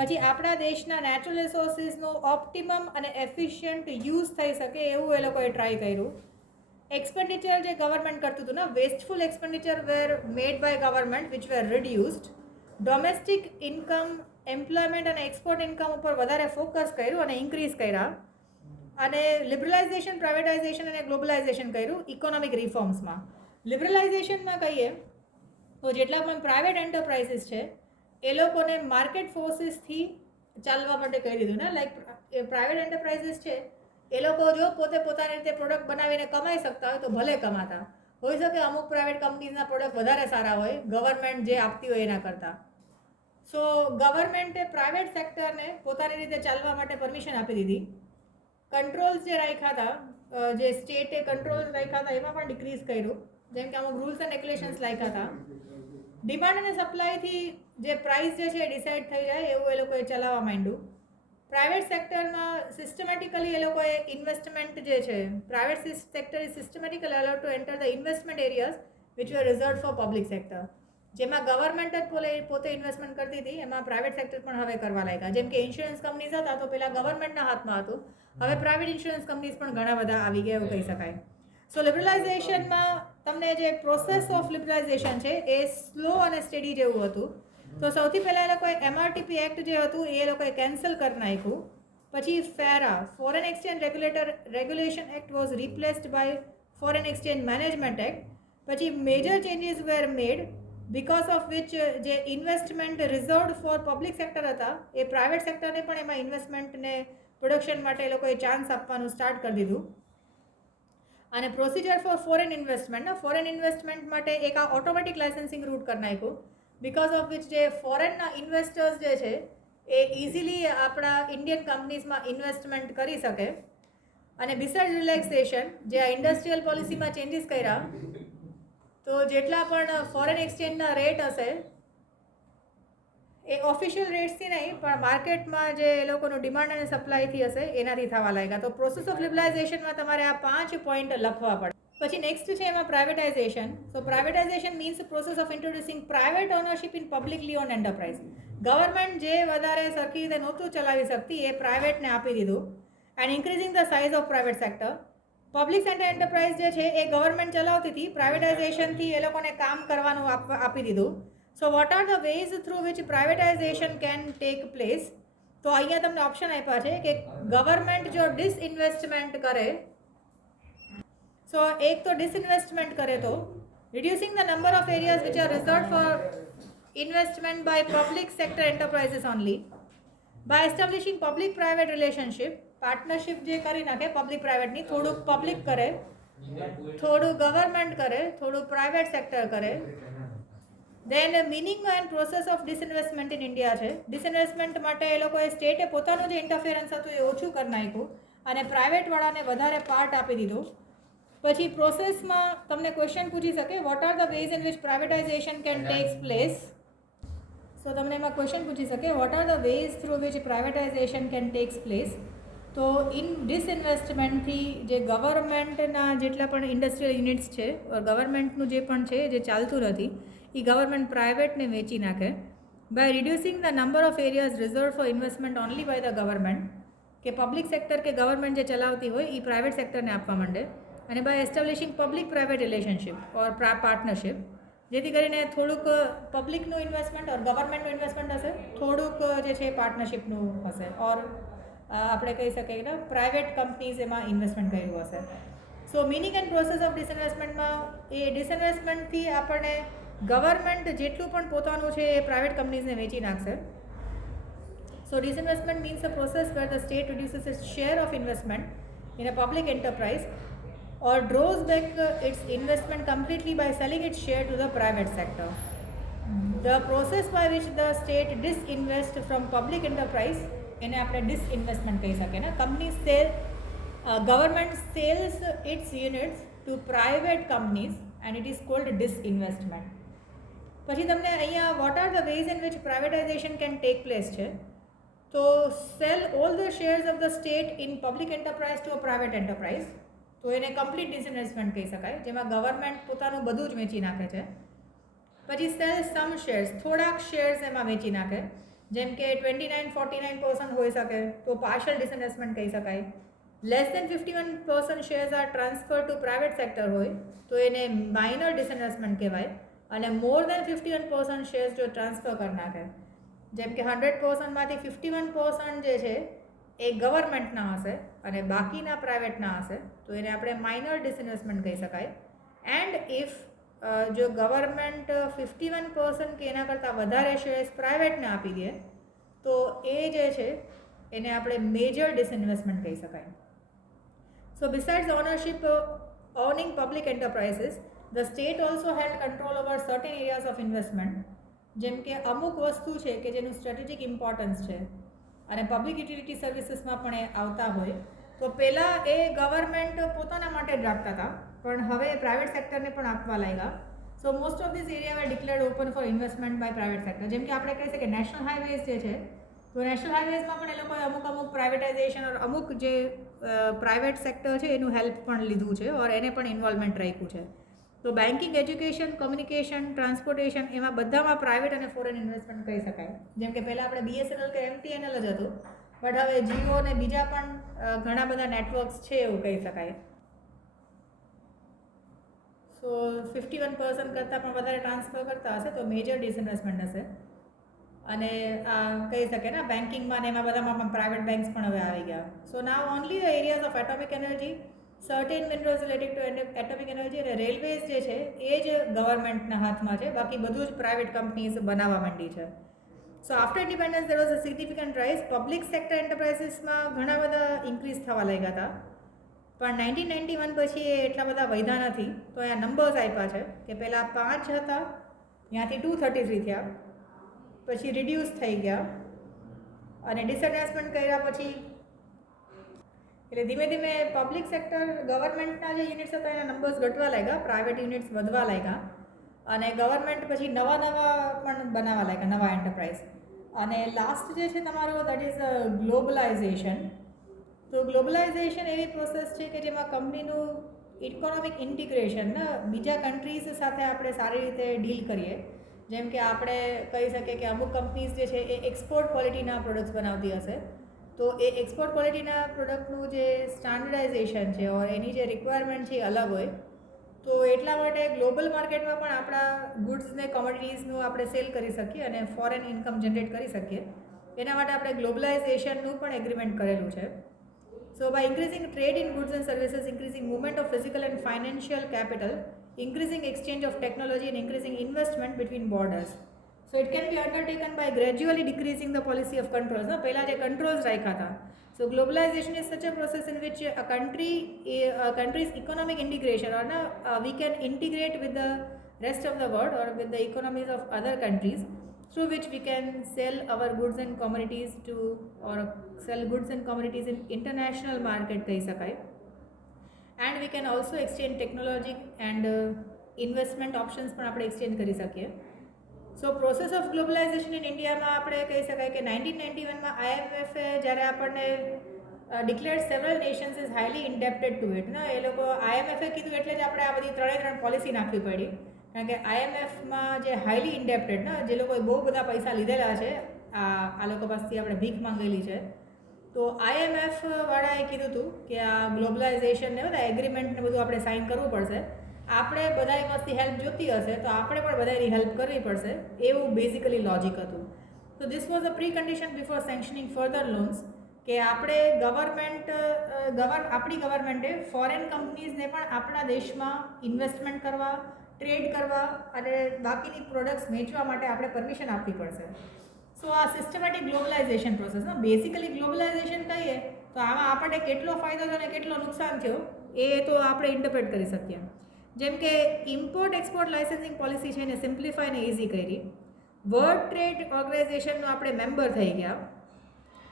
પછી આપણા દેશના નેચરલ રિસોર્સિસનો ઓપ્ટિમમ અને એફિશિયન્ટ યુઝ થઈ શકે એવું એ લોકોએ ટ્રાય કર્યું. એક્સપેન્ડિચર જે ગવર્મેન્ટ કરતું હતું ને, wasteful expenditure were made by government which were reduced. Domestic income, employment અને એક્સપોર્ટ ઇન્કમ ઉપર વધારે ફોકસ કર્યું અને ઇન્ક્રીઝ કર્યા. અને લિબરલાઇઝેશન, પ્રાઇવેટાઇઝેશન અને ગ્લોબલાઇઝેશન કર્યું ઇકોનોમિક રિફોર્મ્સમાં. લિબરલાઇઝેશનમાં કહીએ તો જેટલા પણ પ્રાઇવેટ એન્ટરપ્રાઇઝીસ છે એ લોકોને માર્કેટ ફોર્સિસથી ચાલવા માટે કહી દીધું ને. લાઈક પ્રાઇવેટ એન્ટરપ્રાઇઝીસ છે એ લોકો જો પોતે પોતાની રીતે પ્રોડક્ટ બનાવીને કમાઈ શકતા હોય તો ભલે કમાતા, હોઈ શકે અમુક પ્રાઇવેટ કંપનીઝના પ્રોડક્ટ વધારે સારા હોય ગવર્મેન્ટ જે આપતી હોય એના કરતાં. સો ગવર્મેન્ટે પ્રાઇવેટ સેક્ટરને પોતાની રીતે ચાલવા માટે પરમિશન આપી દીધી. કંટ્રોલ્સ જે રાખ્યા હતા, જે સ્ટેટે કંટ્રોલ્સ રાખ્યા હતા એમાં પણ ડિક્રીઝ કર્યું. જેમ કે અમુક રૂલ્સ એન્ડ રેગ્યુલેશન્સ રાખ્યા હતા. ડિમાન્ડ અને સપ્લાયથી જે પ્રાઇસ જે છે એ ડિસાઇડ થઈ જાય એવું એ લોકોએ ચલાવવા માંડ્યું. પ્રાઇવેટ સેક્ટરમાં સિસ્ટમેટિકલી એ લોકોએ ઇન્વેસ્ટમેન્ટ જે છે, private sector is systematically allowed to enter the investment areas which were reserve for public sector. જેમાં ગવર્મેન્ટ જ પોતે ઇન્વેસ્ટમેન્ટ કરતી હતી એમાં પ્રાઇવેટ સેક્ટર પણ હવે કરવા લાગ્યા. જેમ કે ઇન્સ્યોરન્સ કંપનીઝ હતા તો પહેલાં ગવર્મેન્ટના હાથમાં હતું, હવે પ્રાઇવેટ ઇન્સ્યોરન્સ કંપનીઝ પણ ઘણા બધા આવી ગયા એવું કહી શકાય. સો લિબરલાઇઝેશનમાં તમને જે પ્રોસેસ ઓફ લિબરલાઇઝેશન છે એ સ્લો અને સ્ટેડી જેવું હતું. તો સૌથી પહેલાં એ લોકોએ MRTP એક્ટ જે હતું એ લોકોએ કેન્સલ કરી નાખ્યું. પછી FERA foreign exchange regulation act was replaced by foreign exchange management act. પછી major changes were made because of which જે investment reserved for public sector હતા એ પ્રાઇવેટ સેક્ટરને પણ એમાં ઇન્વેસ્ટમેન્ટને પ્રોડક્શન માટે એ લોકોએ ચાન્સ આપવાનું સ્ટાર્ટ કરી દીધું. અને પ્રોસિજર ફોર ફોરેન ઇન્વેસ્ટમેન્ટ માટે એક આ ઓટોમેટિક લાઇસન્સિંગ રૂટ કરી નાખ્યું. બિકોઝ ઓફ વિચ જે ફોરેનના ઇન્વેસ્ટર્સ જે છે એ ઇઝીલી આપણા ઇન્ડિયન કંપનીઝમાં ઇન્વેસ્ટમેન્ટ કરી શકે. અને બિસાઇડ રિલેક્સેશન જે આ ઇન્ડસ્ટ્રીયલ પોલિસીમાં ચેન્જીસ કર્યા, તો જેટલા પણ ફોરેન એક્સચેન્જના રેટ હશે એ ઓફિશિયલ રેટ્સથી નહીં પણ માર્કેટમાં જે એ લોકોનું ડિમાન્ડ અને સપ્લાયથી હશે એનાથી થવા લાગ્યા. તો પ્રોસેસ ઓફ લિબરલાઇઝેશનમાં તમારે આ 5 પોઈન્ટ લખવા પડે. પછી નેક્સ્ટ છે એમાં privatisation. So privatisation means process of ઇન્ટ્રોડ્યુસિંગ private ownership in publicly on enterprise. Government જે વધારે સરખી રીતે નહોતું ચલાવી શકતી એ પ્રાઇવેટને આપી દીધું. And increasing the size of private sector. Public sector enterprise જે છે એ ગવર્મેન્ટ ચલાવતી હતી, પ્રાઇવેટાઇઝેશનથી એ લોકોને કામ કરવાનું આપી દીધું. So what are the ways through which privatisation can take place? તો અહીંયા તમને ઓપ્શન આપ્યા છે કે ગવર્મેન્ટ જો ડિસઇન્વેસ્ટમેન્ટ કરે, સો એક તો ડિસઇન્વેસ્ટમેન્ટ કરે તો reducing the number of areas which are reserved for investment by public sector enterprises only, by establishing public private relationship, partnership જે કરી નાખે પબ્લિક પ્રાઇવેટની, થોડુંક પબ્લિક કરે, થોડું ગવર્મેન્ટ કરે, થોડું પ્રાઇવેટ સેક્ટર કરે. Then meaning and process of disinvestment in India છે. ડિસઇન્વેસ્ટમેન્ટ માટે એ લોકોએ સ્ટેટે પોતાનું જે ઇન્ટરફિયરન્સ હતું એ ઓછું કરી નાખ્યું અને પ્રાઇવેટવાળાને વધારે પાર્ટ આપી દીધું. પછી પ્રોસેસમાં તમને ક્વેશ્ચન પૂછી શકે what are the ways in which privatisation can takes place. So તમને એમાં ક્વેશ્ચન પૂછી શકે what are the ways through which privatisation can takes place. તો ઇન ડિસઇન્વેસ્ટમેન્ટથી જે ગવર્મેન્ટના જેટલા પણ ઇન્ડસ્ટ્રીયલ યુનિટ્સ છે, ગવર્મેન્ટનું જે પણ છે જે ચાલતું નથી એ ગવર્મેન્ટ પ્રાઇવેટને વેચી નાખે. By reducing the number of areas reserve for investment only by the government, કે પબ્લિક સેક્ટર કે ગવર્મેન્ટ જે ચલાવતી હોય એ પ્રાઇવેટ સેક્ટરને આપવા માંડે. અને by establishing public private relationship or partnership, જેથી કરીને થોડુંક પબ્લિકનું ઇન્વેસ્ટમેન્ટ ઓર ગવર્મેન્ટનું ઇન્વેસ્ટમેન્ટ હશે, થોડુંક જે છે પાર્ટનરશિપનું હશે, ઓર આપણે કહી શકીએ કે પ્રાઇવેટ કંપનીઝ એમાં ઇન્વેસ્ટમેન્ટ કર્યું હશે. સો મિનિંગ એન્ડ પ્રોસેસ ઓફ ડિસઇન્વેસ્ટમેન્ટમાં એ ડિસઇન્વેસ્ટમેન્ટથી આપણને ગવર્મેન્ટ જેટલું પણ પોતાનું છે એ પ્રાઇવેટ કંપનીઝને વેચી નાખશે. So disinvestment means a process where the state reduces its share of investment in a public enterprise or draws back its investment completely by selling its share to the private sector. The process by which the state disinvests from public enterprise, એને આપણે disinvestment કહી શકીએ ને. Government sells its units to private companies and it is called disinvestment. પછી તમને અહીંયા what are the ways in which privatization can take place છે. તો sell all the shares of the state in public enterprise to a private enterprise, તો એને complete disinvestment કહી શકાય, જેમાં ગવર્મેન્ટ પોતાનું બધું જ વેચી નાખે છે. પછી સેલ સમ શેર્સ, થોડાક શેર્સ એમાં વેચી નાખે, જેમ કે 29-49% હોઈ શકે તો પાર્શિયલ ડિસઇન્વેસ્ટમેન્ટ કહી શકાય. Less than 51% shares are transfer to private sector હોય તો એને માઇનર ડિસઇન્વેસ્ટમેન્ટ કહેવાય. અને મોર દેન 51% શેર્સ જો ટ્રાન્સફર કરી નાખે, જેમ કે 100%માંથી 51% જે છે એ ગવર્મેન્ટના હશે અને બાકીના પ્રાઇવેટના હશે, તો એને આપણે માઇનર ડિસઇન્વેસ્ટમેન્ટ કહી શકાય. એન્ડ ઇફ જો ગવર્મેન્ટ 51% કે એના કરતાં વધારે શેર્સ પ્રાઇવેટને આપી દે તો એ જે છે એને આપણે મેજર ડિસઇન્વેસ્ટમેન્ટ કહી શકાય. So besides ownership owning public enterprises, the state also held control over certain areas of investment, જેમ કે અમુક વસ્તુ છે કે જેનું સ્ટ્રેટેજિક ઇમ્પોર્ટન્સ છે અને પબ્લિક યુટિલિટી સર્વિસીસમાં પણ એ આવતા હોય, તો પહેલાં એ ગવર્મેન્ટ પોતાના માટે જ રાખતા હતા, પણ હવે પ્રાઇવેટ સેક્ટરને પણ આપવા લાગ્યા. So most of this area were declared open for investment by private sector. જેમ કે આપણે કહી શકીએ નેશનલ હાઈવેઝ જે છે, તો નેશનલ હાઈવેઝમાં પણ એ લોકોએ અમુક પ્રાઇવેટાઇઝેશન ઓર અમુક જે પ્રાઇવેટ સેક્ટર છે એનું હેલ્પ પણ લીધું છે ઓર એને પણ ઇન્વોલ્વમેન્ટ રાખ્યું છે. તો બેન્કિંગ, એજ્યુકેશન, કોમ્યુનિકેશન, ટ્રાન્સપોર્ટેશન એમાં બધામાં પ્રાઇવેટ અને ફોરેન ઇન્વેસ્ટમેન્ટ કહી શકાય. જેમ કે પહેલાં આપણે BSNL કે MTNL જ હતું, બટ હવે જીઓ અને બીજા પણ ઘણા બધા નેટવર્ક્સ છે એવું કહી શકાય. સો 51% કરતાં પણ વધારે ટ્રાન્સફર કરતા હશે તો મેજર ડિસઇન્વેસ્ટમેન્ટ હશે. અને કહી શકે ને બેન્કિંગમાં ને એમાં બધામાં પણ પ્રાઇવેટ બેન્ક્સ પણ હવે આવી ગયા. So now only the areas of atomic energy, certain minerals related to atomic energy અને રેલવેઝ જે છે એ જ ગવર્મેન્ટના હાથમાં છે, બાકી બધું જ પ્રાઇવેટ કંપનીઝ બનાવવા માંડી છે. So after independence there was a significant rise. Public sector એન્ટરપ્રાઇઝીસમાં ઘણા બધા ઇન્ક્રીઝ થવા લાગ્યા હતા, પણ 1991 પછી એ એટલા બધા વધ્યા નથી. તો અહીંયા નંબર્સ આપ્યા છે કે પહેલાં 5 હતા, ત્યાંથી 233 થયા, પછી રિડ્યુસ થઈ ગયા અને ડિસઇન્વેસ્ટમેન્ટ કર્યા પછી એટલે ધીમે ધીમે પબ્લિક સેક્ટર ગવર્મેન્ટના જે યુનિટ્સ હતા એના નંબર્સ ઘટવા લાગ્યા, પ્રાઇવેટ યુનિટ્સ વધવા લાગ્યા અને ગવર્મેન્ટ પછી નવા પણ બનાવવા લાગ્યા, નવા એન્ટરપ્રાઇઝ. અને લાસ્ટ જે છે તમારો દેટ ઇઝ ગ્લોબલાઇઝેશન. તો ગ્લોબલાઇઝેશન એવી પ્રોસેસ છે કે જેમાં કંપનીનું ઇકોનોમિક ઇન્ટિગ્રેશન બીજા કન્ટ્રીઝ સાથે આપણે સારી રીતે ડીલ કરીએ. જેમ કે આપણે કહી શકીએ કે અમુક કંપનીઝ જે છે એ એક્સપોર્ટ ક્વોલિટીના પ્રોડક્ટ્સ બનાવતી હશે, તો એ એક્સપોર્ટ ક્વોલિટીના પ્રોડક્ટનું જે સ્ટાન્ડર્ડાઇઝેશન છે ઓર એની જે રિક્વાયરમેન્ટ છે એ અલગ હોય. તો એટલા માટે ગ્લોબલ માર્કેટમાં પણ આપણા ગુડ્સને કોમોડિટીઝનું આપણે સેલ કરી શકીએ અને ફોરેન ઇન્કમ જનરેટ કરી શકીએ. એના માટે આપણે ગ્લોબલાઇઝેશનનું પણ એગ્રીમેન્ટ કરેલું છે. So by increasing trade in goods and services, increasing movement of physical and financial capital, increasing exchange of technology and increasing investment between borders. So it can be undertaken by gradually decreasing the policy of controls. No, પહેલા જે controls રાખ્યા હતા. So globalization is such a process in which a country's economic integration or we can integrate with the rest of the world or with the economies of other countries, through which we can sell our goods and commodities to or sell goods and commodities in international market કહી શકાય. And we can also exchange technology and investment options પણ આપણે exchange કરી શકીએ. So process of globalisation in ઇન્ડિયામાં આપણે કહી શકાય કે 1991માં IMF જ્યારે આપણને declared several nations is highly indebted to it. એ લોકો IMF કીધું એટલે જ આપણે આ બધી 3 પોલિસી નાખવી પડી, કારણ કે IMFમાં જે હાઈલી ઇન્ડેપ્ટેડ જે લોકોએ બહુ બધા પૈસા લીધેલા છે, આ લોકો પાસેથી આપણે ભીખ માંગેલી છે, તો IMF વાળાએ કીધું હતું કે આ ગ્લોબલાઇઝેશનને બધા એગ્રીમેન્ટને બધું આપણે સાઇન કરવું પડશે, આપણે બધાએ પાસેથી હેલ્પ જોતી હશે તો આપણે પણ બધાની હેલ્પ કરવી પડશે, એવું બેઝિકલી લોજિક હતું. તો this was a precondition before sanctioning further loans કે આપણે આપણી ગવર્મેન્ટે ફોરેન કંપનીઝને પણ આપણા દેશમાં ઇન્વેસ્ટમેન્ટ કરવા, ટ્રેડ કરવા અને બાકીની પ્રોડક્ટ્સ વેચવા માટે આપણે પરમિશન આપવી પડશે. સો આ systematic globalisation process basically globalisation કહીએ તો આમાં આપણને કેટલો ફાયદો થયો અને કેટલો નુકસાન થયો એ તો આપણે ઇન્ટરપ્રેટ કરી શકીએ. જેમ કે ઇમ્પોર્ટ એક્સપોર્ટ લાઇસન્સિંગ પોલિસી છે એને સિમ્પ્લિફાઈ અને ઇઝી કરી. વર્લ્ડ ટ્રેડ ઓર્ગેનાઇઝેશનનો આપણે મેમ્બર થઈ ગયા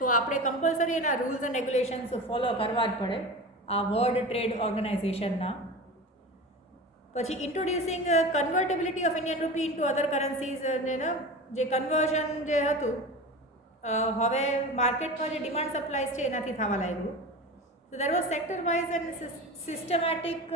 તો આપણે કમ્પલસરી એના રૂલ્સ એન્ડ રેગ્યુલેશન્સ ફોલો કરવા જ પડે આ વર્લ્ડ ટ્રેડ ઓર્ગેનાઇઝેશનના. પછી introducing convertibility of Indian rupee into other currencies અને જે કન્વર્ઝન જે હતું હવે માર્કેટમાં જે ડિમાન્ડ સપ્લાયઝ છે એનાથી થવા લાગ્યું. So there was sector wise and systematic